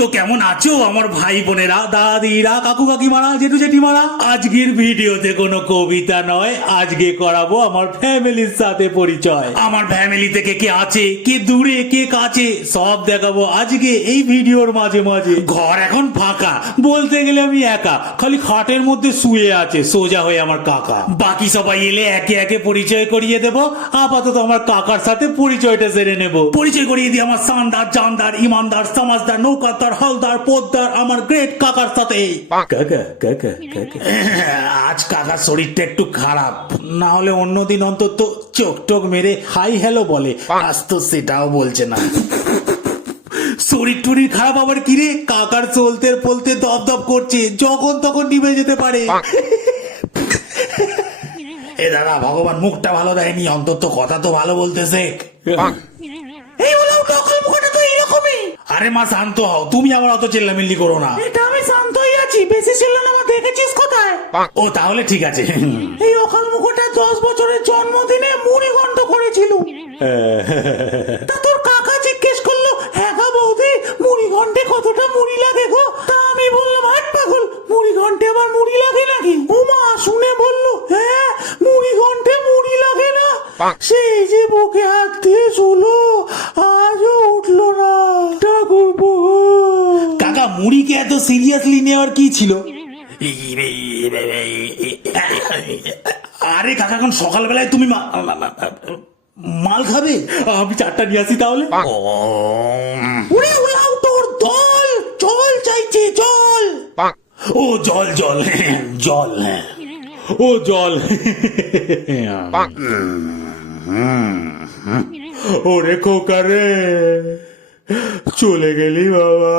তো কেমন আছো আমার ভাই বোনেরা, দাদিরা, কাকু কাকিমারা, জেঠু জেঠিমারা? আজকের ভিডিওতে কোনো কবিতা নয়, আজকে করাবো আমার ফ্যামিলির সাথে পরিচয়। আমার ফ্যামিলি থেকে কে আছে, কে দূরে, কে কাছে, সব দেখাবো আজকে এই ভিডিওর মাঝে মাঝে। ঘর এখন ফাঁকা, বলতে গেলে আমি একা, খালি খাটের মধ্যে শুয়ে আছে সোজা হয়ে আমার কাকা। বাকি সবাই এলে একে একে পরিচয় করিয়ে দেব। আপাতত আমার কাকার সাথে পরিচয়টা সেরে নেব। পরিচয় করিয়ে দিই আমার সান্দার, জানদার, ইমানদার, সমাজদার, নৌকাদার, হালদার, পোদ্দার, আমার গ্রেট কাকার সাথে। কাকা কাকা কাকা আজ কাকার শরীরটা একটু খারাপ, না হলে অন্যদিন অন্তত চোখ টোক মেরে হাই হ্যালো বলে, আজ তো সেটাও বলছে না। শরীর টরীর খারাপ আবার কি রে? কাকার চলতে পলতে দপ দপ করছে, যখন তখন নিভে যেতে পারে। এ দাদা, ভগবান মুখটা ভালো দেয়নি, অন্তত কথা তো ভালো বলতে শেখ। এই বলো, নকল মুখটা তো এইরকমই। আরে মা শান্ত হও, তুমি আবার অত চিল্লামিল্লি করো না। এটা আমি শান্তই আছি, বেশি চিল্লানো আমার দেখেছিস কোথায়? ও তাহলে ঠিক আছে। এই অকাল মুখটা 10 বছরের জন্মদিনে মুড়ি ঘন্ট করেছিল। তা তোর কাকা জিজ্ঞেস করলো, হ্যাঁ গো বৌদি, মুড়ি ঘন্টে কতটা মুড়ি লাগে গো? তা আমি বললাম, হাট পাগল, মুড়ি ঘন্টে আবার মুড়ি লাগে নাকি? ও মা শুনে বললো, হ্যাঁ মুড়ি ঘন্টে মুড়ি লাগে না। সেই যে বুকে হাত দিয়ে শুলো, আজও উঠলো না। ঠাকুরপো, কাকা মুড়িকে এত সিরিয়াসলি নেওয়ার কি ছিল? আরে কাকা, এখন সকালবেলায় তুমি মাল খাবে? আমি 4টা নিয়ে আসি তাহলে। উড়ে উড়াও তোর দল, জল চাইছে জল। ও জল জল জল, ও জল। ওরে খোকা রে, চলে গেলি বাবা।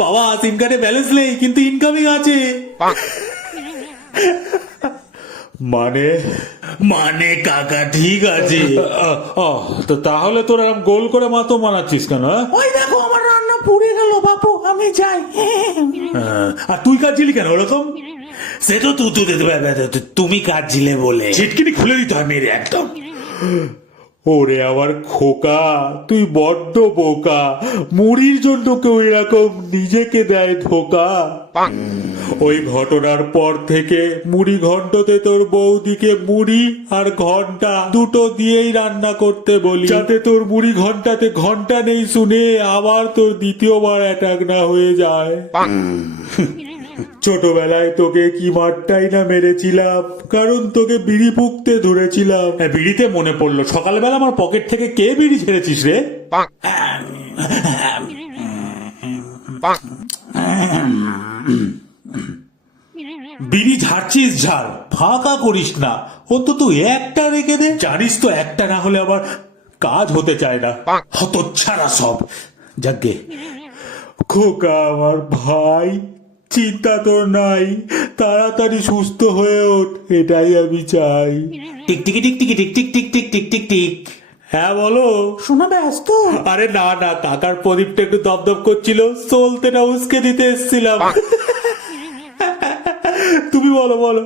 বাবা সিম কার্ডে ব্যালেন্স নেই, কিন্তু ইনকামিং আছে। মানে মানে কাকা ঠিক আছে। তো তাহলে তোর এরকম গোল করে মাতো মানাচ্ছিস কেন? ওই দেখো আমার রান্না পুড়ে গেল বাপু, আমি যাই। আর তুই কাঁদছিলি কেন ওরকম? সে তো তুমি কাঁদছিলে বলে ছিটকিনি খুলে দিতে হয় মেরে একদম। ওরে আমার খোকা, তুই বড্ড বোকা। মুড়ির জন্য কেউ এরকম নিজেকে দেয় ধোকা? ওই ঘটনার পর থেকে মুড়ি ঘন্টতে তোর বৌদিকে মুড়ি আর ঘন্টা দুটো দিয়েই রান্না করতে বলি, যাতে তোর মুড়ি ঘন্টাতে ঘন্টা নেই শুনে আবার তোর দ্বিতীয়বার অ্যাটাক না হয়ে যায়। ছোটবেলায় তোকে কি মারটাই না মেরেছিলাম, কারণ তোকে বিড়ি ফুঁকতে ধরেছিলাম। বিড়িতে মনে পড়লো, সকালবেলা আমার পকেট থেকে কে বিড়ি ছেড়েছিস রে? বিড়ি ঝাড়ছিস ঝাড়, ফাঁকা করিস না, অন্তত একটা রেখে দে। জানিস তো একটা না হলে আবার কাজ হতে চায় না। হতচ্ছাড়া সব। যাকে খোকা আমার ভাই, চিন্তা তোর নাই, তাড়াতাড়ি সুস্থ হয়ে ওঠ, এটাই আমি চাই। টিকটিকি টিকটিকি tick tick tick tick tick tick tick. হ্যাঁ বলো। শোনা ব্যস্ত? আরে না না, কাকার প্রদীপটা একটু দপদপ করছিল, চলতেটা উস্কে দিতে এসছিলাম। তুমি বলো বলো।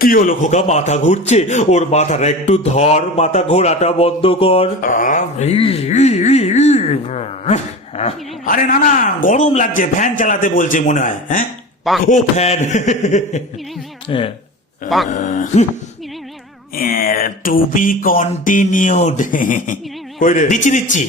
কি হলো খোকা, মাথা ঘুরছে? ওর মাথাটা একটু ধর, মাথা ঘোরাটা বন্ধ কর। আরে না না, গরম লাগছে, ফ্যান চালাতে বলছে মনে হয়। হ্যাঁ ও ফ্যান। To be continued. দিচ্ছি দিচ্ছি।